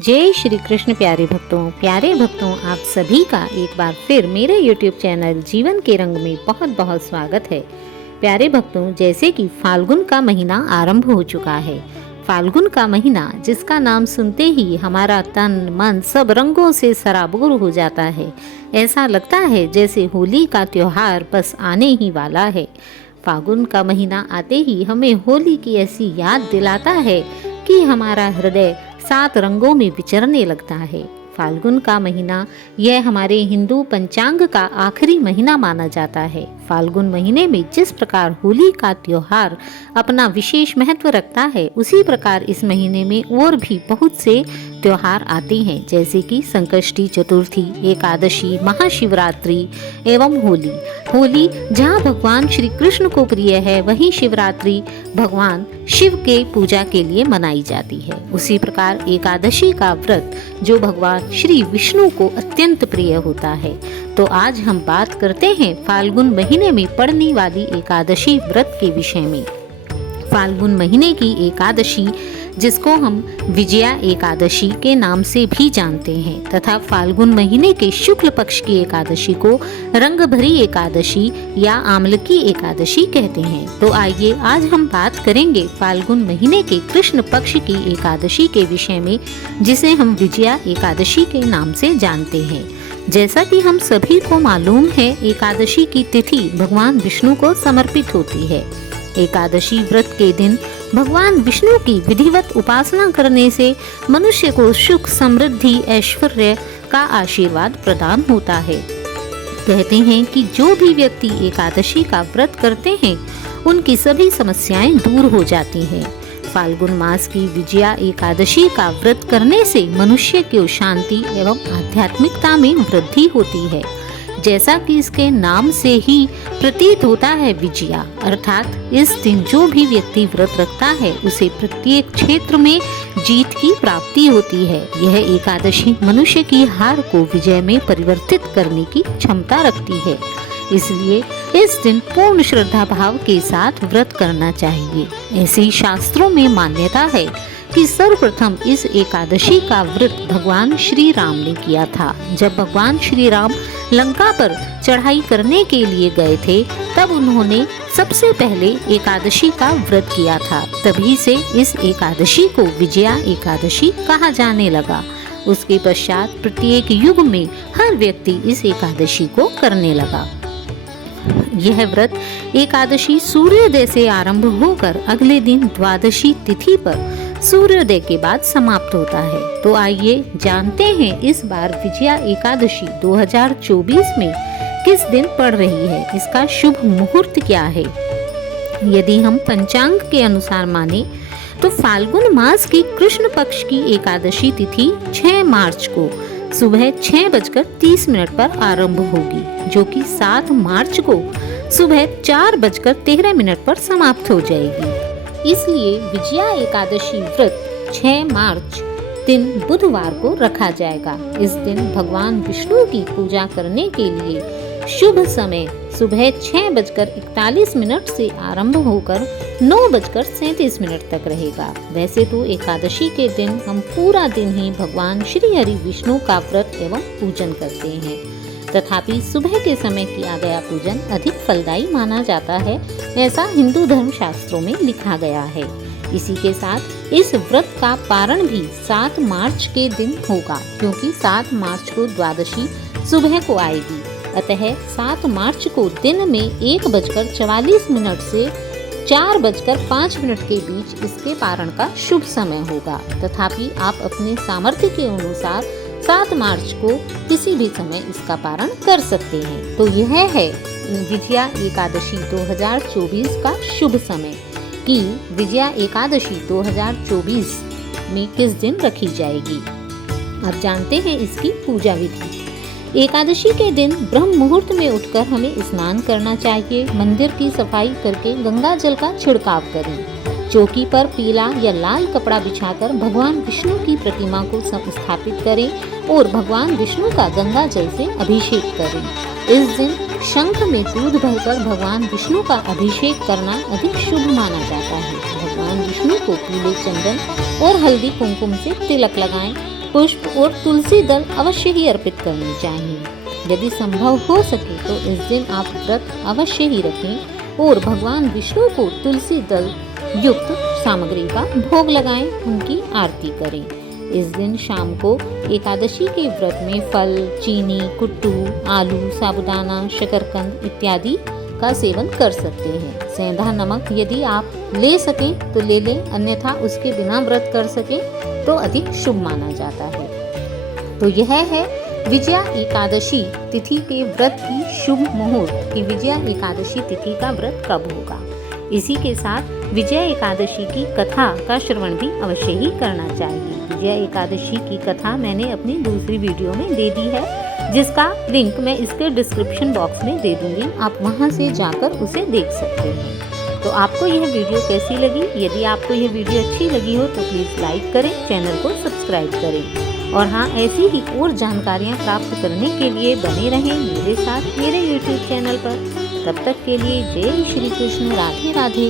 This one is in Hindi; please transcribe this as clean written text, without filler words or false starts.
जय श्री कृष्ण। प्यारे भक्तों आप सभी का एक बार फिर मेरे YouTube चैनल जीवन के रंग में बहुत बहुत स्वागत है। प्यारे भक्तों, जैसे कि फाल्गुन का महीना आरंभ हो चुका है। फाल्गुन का महीना जिसका नाम सुनते ही हमारा तन मन सब रंगों से सराबोर हो जाता है। ऐसा लगता है जैसे होली का त्योहार बस आने ही वाला है। फाल्गुन का महीना आते ही हमें होली की ऐसी याद दिलाता है कि हमारा हृदय 7 रंगों में विचरने लगता है। फाल्गुन का महीना यह हमारे हिंदू पंचांग का आखिरी महीना माना जाता है। फाल्गुन महीने में जिस प्रकार होली का त्योहार अपना विशेष महत्व रखता है, उसी प्रकार इस महीने में और भी बहुत से त्योहार आते हैं, जैसे कि संकष्टी चतुर्थी, एकादशी, महाशिवरात्रि एवं होली। होली जहाँ भगवान श्री कृष्ण को प्रिय है, वहीं शिवरात्रि भगवान शिव के पूजा के लिए मनाई जाती है। उसी प्रकार एकादशी का व्रत जो भगवान श्री विष्णु को अत्यंत प्रिय होता है। तो आज हम बात करते हैं फाल्गुन महीने में पड़ने वाली एकादशी व्रत के विषय में। फाल्गुन महीने की एकादशी जिसको हम विजया एकादशी के नाम से भी जानते हैं तथा फाल्गुन महीने के शुक्ल पक्ष की एकादशी को रंग भरी एकादशी या आमलकी एकादशी कहते हैं। तो आइए आज हम बात करेंगे फाल्गुन महीने के कृष्ण पक्ष की एकादशी के विषय में, जिसे हम विजया एकादशी के नाम से जानते हैं। जैसा कि हम सभी को मालूम है, एकादशी की तिथि भगवान विष्णु को समर्पित होती है। एकादशी व्रत के दिन भगवान विष्णु की विधिवत उपासना करने से मनुष्य को सुख, समृद्धि, ऐश्वर्य का आशीर्वाद प्रदान होता है। कहते हैं कि जो भी व्यक्ति एकादशी का व्रत करते हैं, उनकी सभी समस्याएं दूर हो जाती हैं। फाल्गुन मास की विजया एकादशी का व्रत करने से मनुष्य की शांति एवं आध्यात्मिकता में वृद्धि होती है। जैसा कि इसके नाम से ही प्रतीत होता है, विजया अर्थात इस दिन जो भी व्यक्ति व्रत रखता है उसे प्रत्येक क्षेत्र में जीत की प्राप्ति होती है। यह एकादशी मनुष्य की हार को विजय में परिवर्तित करने की क्षमता रखती है। इसलिए इस दिन पूर्ण श्रद्धा भाव के साथ व्रत करना चाहिए। ऐसे ही शास्त्रों में मान्यता है कि सर्वप्रथम इस एकादशी का व्रत भगवान श्री राम ने किया था। जब भगवान श्री राम लंका पर चढ़ाई करने के लिए गए थे, तब उन्होंने सबसे पहले एकादशी का व्रत किया था। तभी से इस एकादशी को विजया एकादशी कहा जाने लगा। उसके पश्चात प्रत्येक युग में हर व्यक्ति इस एकादशी को करने लगा। यह व्रत एकादशी सूर्योदय से आरंभ होकर अगले दिन द्वादशी तिथि पर सूर्योदय के बाद समाप्त होता है। तो आइए जानते हैं इस बार विजया एकादशी 2024 में किस दिन पड़ रही है, इसका शुभ मुहूर्त क्या है। यदि हम पंचांग के अनुसार माने तो फाल्गुन मास की कृष्ण पक्ष की एकादशी तिथि 6 मार्च को सुबह 6:30 पर आरंभ होगी, जो कि 7 मार्च को सुबह 4:13 पर समाप्त हो जाएगी। इसलिए विजया एकादशी व्रत 6 मार्च दिन बुधवार को रखा जाएगा। इस दिन भगवान विष्णु की पूजा करने के लिए शुभ समय सुबह 6:41 से आरंभ होकर 9:37 तक रहेगा। वैसे तो एकादशी के दिन हम पूरा दिन ही भगवान श्री हरि विष्णु का व्रत एवं पूजन करते हैं, तथापि सुबह के समय किया गया पूजन अधिक फलदायी माना जाता है, ऐसा हिंदू धर्म शास्त्रों में लिखा गया है। इसी के साथ इस व्रत का पारण भी 7 मार्च के दिन होगा, क्योंकि 7 मार्च को द्वादशी सुबह को आएगी। अतः 7 मार्च को दिन में 1:44 से 4:05 के बीच इसके पारण का शुभ समय होगा। तथापि आप अपने सामर्थ्य के अनुसार 7 मार्च को किसी भी समय इसका पारण कर सकते हैं। तो यह है विजया एकादशी 2024 का शुभ समय कि विजया एकादशी 2024 में किस दिन रखी जाएगी। अब जानते हैं इसकी पूजा विधि। एकादशी के दिन ब्रह्म मुहूर्त में उठकर हमें स्नान करना चाहिए। मंदिर की सफाई करके गंगा जल का छिड़काव करें। चौकी पर पीला या लाल कपड़ा बिछाकर भगवान विष्णु की प्रतिमा को स्थापित करें और भगवान विष्णु का गंगा जल से अभिषेक करें। इस दिन शंख में दूध भरकर भगवान विष्णु का अभिषेक करना अधिक शुभ माना जाता है। भगवान विष्णु को पीले चंदन और हल्दी कुमकुम से तिलक लगाएं पुष्प और तुलसी दल अवश्य ही अर्पित करने चाहिए। यदि संभव हो सके तो इस दिन आप व्रत अवश्य ही रखें और भगवान विष्णु को तुलसी दल युक्त सामग्री का भोग लगाएं, उनकी आरती करें। इस दिन शाम को एकादशी के व्रत में फल, चीनी, कुट्टू, आलू, साबुदाना, शकरकंद इत्यादि का सेवन कर सकते हैं। सेंधा नमक यदि आप ले सकें तो ले लें, अन्यथा उसके बिना व्रत कर सकें तो अधिक शुभ माना जाता है। तो यह है विजया एकादशी तिथि के व्रत की शुभ मुहूर्त कि विजया एकादशी तिथि का व्रत कब होगा। इसी के साथ विजया एकादशी की कथा का श्रवण भी अवश्य ही करना चाहिए। विजया एकादशी की कथा मैंने अपनी दूसरी वीडियो में दे दी है, जिसका लिंक मैं इसके डिस्क्रिप्शन बॉक्स में दे दूंगी, आप वहां से जाकर उसे देख सकते हैं। तो आपको यह वीडियो कैसी लगी? यदि आपको यह वीडियो अच्छी लगी हो तो प्लीज़ लाइक करें, चैनल को सब्सक्राइब करें और हाँ, ऐसी ही और जानकारियाँ प्राप्त करने के लिए बने रहें मेरे साथ मेरे YouTube चैनल पर। तब तक के लिए जय श्री कृष्ण, राधे राधे।